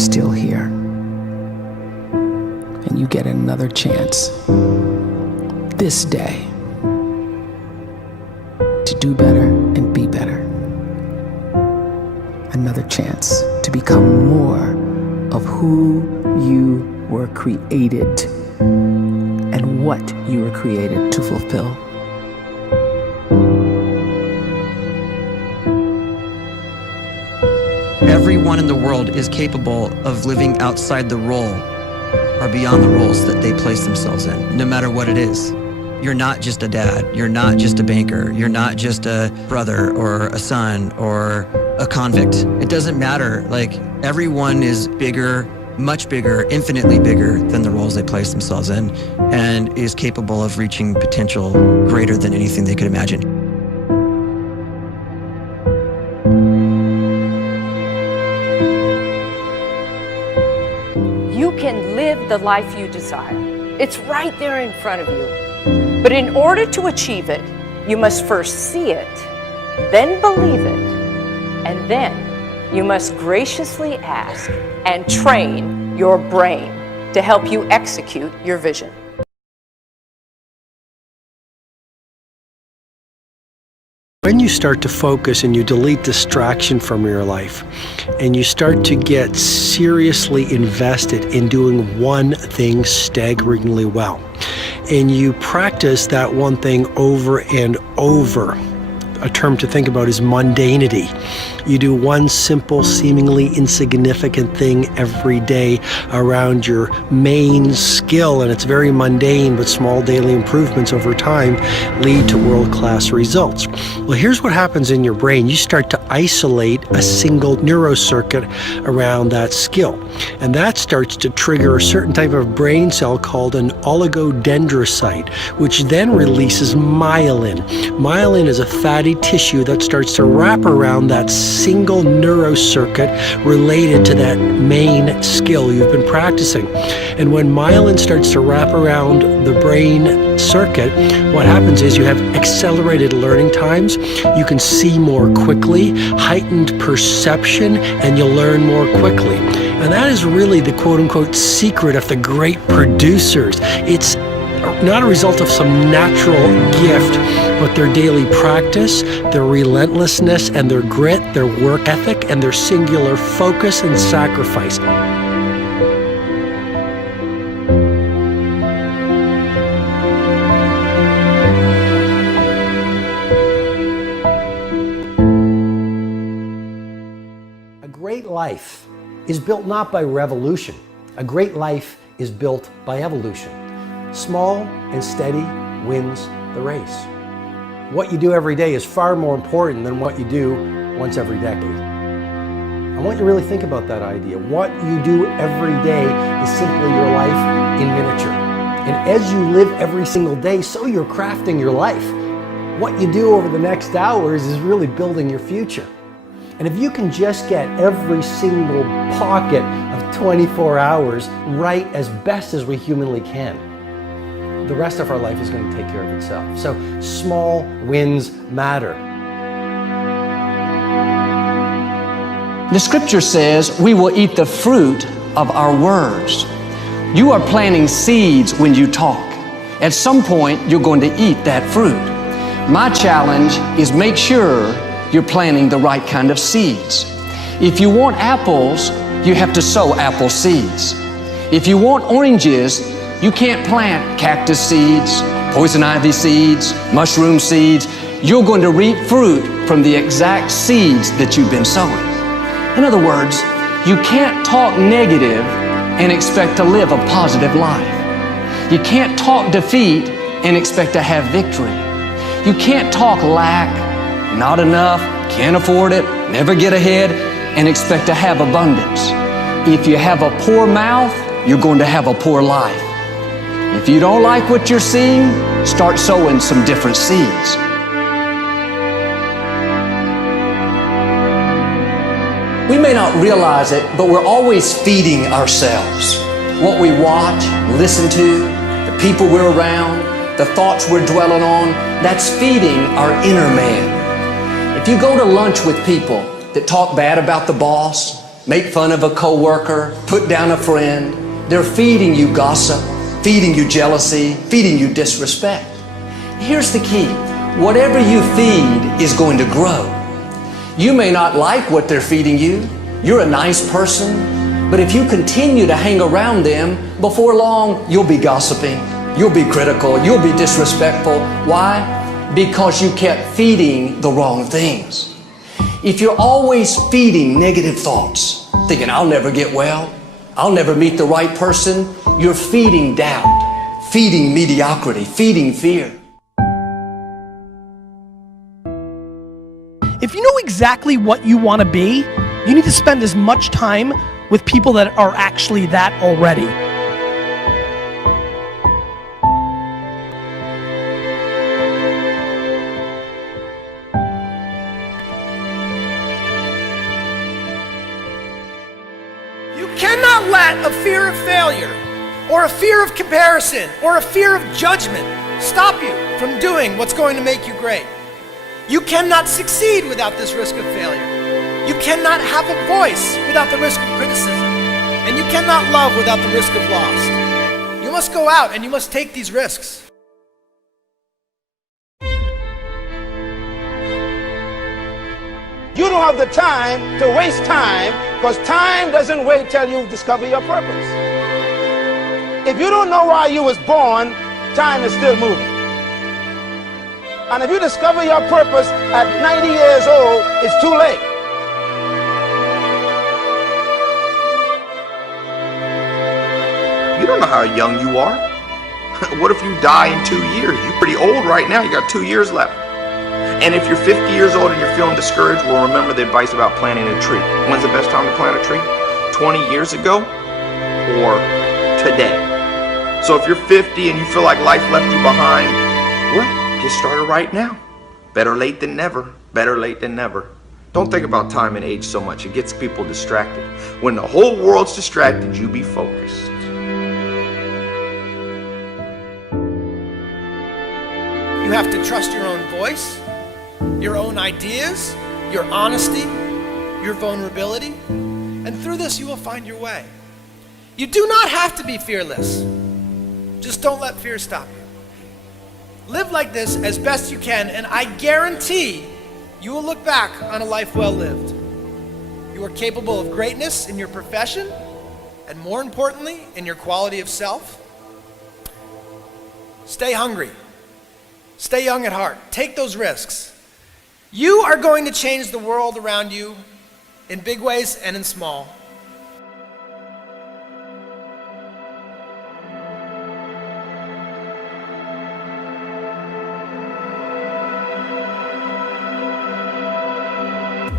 still here. And you get another chance this day to do better and be better. Another chance to become more of who you were created and what you were created to fulfill. Everyone in the world is capable of living outside the role or beyond the roles that they place themselves in, no matter what it is. You're not just a dad, you're not just a banker, you're not just a brother or a son or a convict. It doesn't matter. Like, everyone is bigger, much bigger, infinitely bigger than the roles they place themselves in, and is capable of reaching potential greater than anything they could imagine. You can live the life you desire. It's right there in front of you. But in order to achieve it, you must first see it, then believe it, and then you must graciously ask and train your brain to help you execute your vision. When you start to focus and you delete distraction from your life, and you start to get seriously invested in doing one thing staggeringly well, and you practice that one thing over and over, a term to think about is mundanity. You do one simple, seemingly insignificant thing every day around your main skill, and it's very mundane, but small daily improvements over time lead to world-class results. Well, here's what happens in your brain. You start to isolate a single neurocircuit around that skill, and that starts to trigger a certain type of brain cell called an oligodendrocyte, which then releases myelin. Myelin is a fatty tissue that starts to wrap around that single neurocircuit related to that main skill you've been practicing. And when myelin starts to wrap around the brain circuit, what happens is you have accelerated learning times, you can see more quickly, heightened perception, and you'll learn more quickly. And that is really the quote-unquote secret of the great producers. It's not a result of some natural gift, but their daily practice, their relentlessness and their grit, their work ethic, and their singular focus and sacrifice. A great life is built not by revolution. A great life is built by evolution. Small and steady wins the race. What you do every day is far more important than what you do once every decade. I want you to really think about that idea. What you do every day is simply your life in miniature. And as you live every single day, so you're crafting your life. What you do over the next hours is really building your future. And if you can just get every single pocket of 24 hours right as best as we humanly can, the rest of our life is going to take care of itself. So small wins matter. The scripture says we will eat the fruit of our words. You are planting seeds when you talk. At some point, you're going to eat that fruit. My challenge is make sure you're planting the right kind of seeds. If you want apples, you have to sow apple seeds. If you want oranges, you can't plant cactus seeds, poison ivy seeds, mushroom seeds. You're going to reap fruit from the exact seeds that you've been sowing. In other words, you can't talk negative and expect to live a positive life. You can't talk defeat and expect to have victory. You can't talk lack, not enough, can't afford it, never get ahead, and expect to have abundance. If you have a poor mouth, you're going to have a poor life. If you don't like what you're seeing, start sowing some different seeds. We may not realize it, but we're always feeding ourselves. What we watch, listen to, the people we're around, the thoughts we're dwelling on, that's feeding our inner man. If you go to lunch with people that talk bad about the boss, make fun of a coworker, put down a friend. They're feeding you gossip, feeding you jealousy, feeding you disrespect. Here's the key. Whatever you feed is going to grow. You may not like what they're feeding you. You're a nice person, but if you continue to hang around them, before long, you'll be gossiping, you'll be critical, you'll be disrespectful. Why? Because you kept feeding the wrong things. If you're always feeding negative thoughts, thinking, I'll never get well, I'll never meet the right person, you're feeding doubt, feeding mediocrity, feeding fear. If you know exactly what you want to be, you need to spend as much time with people that are actually that already. You cannot let a fear of failure, or a fear of comparison, or a fear of judgment stop you from doing what's going to make you great. You cannot succeed without this risk of failure. You cannot have a voice without the risk of criticism. And you cannot love without the risk of loss. You must go out and you must take these risks. You don't have the time to waste time, because time doesn't wait till you discover your purpose. If you don't know why you was born, time is still moving. And if you discover your purpose at 90 years old, it's too late. You don't know how young you are. What if you die in 2 years? You're pretty old right now. You got 2 years left. And if you're 50 years old and you're feeling discouraged, well, remember the advice about planting a tree. When's the best time to plant a tree? 20 years ago or today? So if you're 50 and you feel like life left you behind, well, get started right now. Better late than never. Better late than never. Don't think about time and age so much. It gets people distracted. When the whole world's distracted, you be focused. You have to trust your own voice, your own ideas, your honesty, your vulnerability, and through this you will find your way. You do not have to be fearless. Just don't let fear stop you. Live like this as best you can, and I guarantee you will look back on a life well lived. You are capable of greatness in your profession, and more importantly, in your quality of self. Stay hungry. Stay young at heart. Take those risks. You are going to change the world around you in big ways and in small.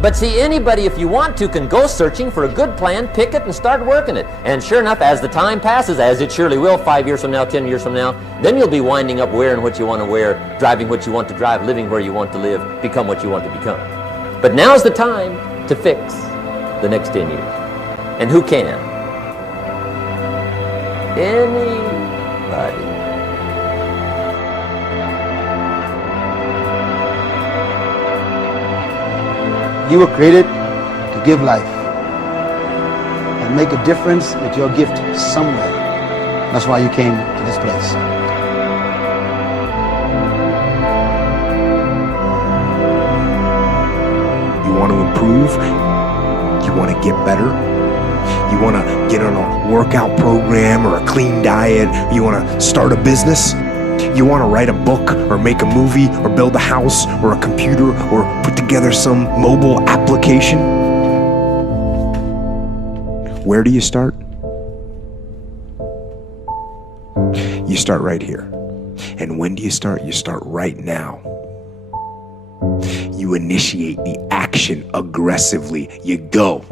But see, anybody, if you want to, can go searching for a good plan, pick it, and start working it. And sure enough, as the time passes, as it surely will, 5 years from now, 10 years from now, then you'll be winding up wearing what you want to wear, driving what you want to drive, living where you want to live, become what you want to become. But now's the time to fix the next 10 years. And who can? Anybody. You were created to give life and make a difference with your gift somewhere. That's why you came to this place. You want to improve? You want to get better? You want to get on a workout program or a clean diet? You want to start a business? You want to write a book or make a movie or build a house or a computer or put together some mobile application? Where do you start? You start right here. And when do you start? You start right now. You initiate the action aggressively. You go.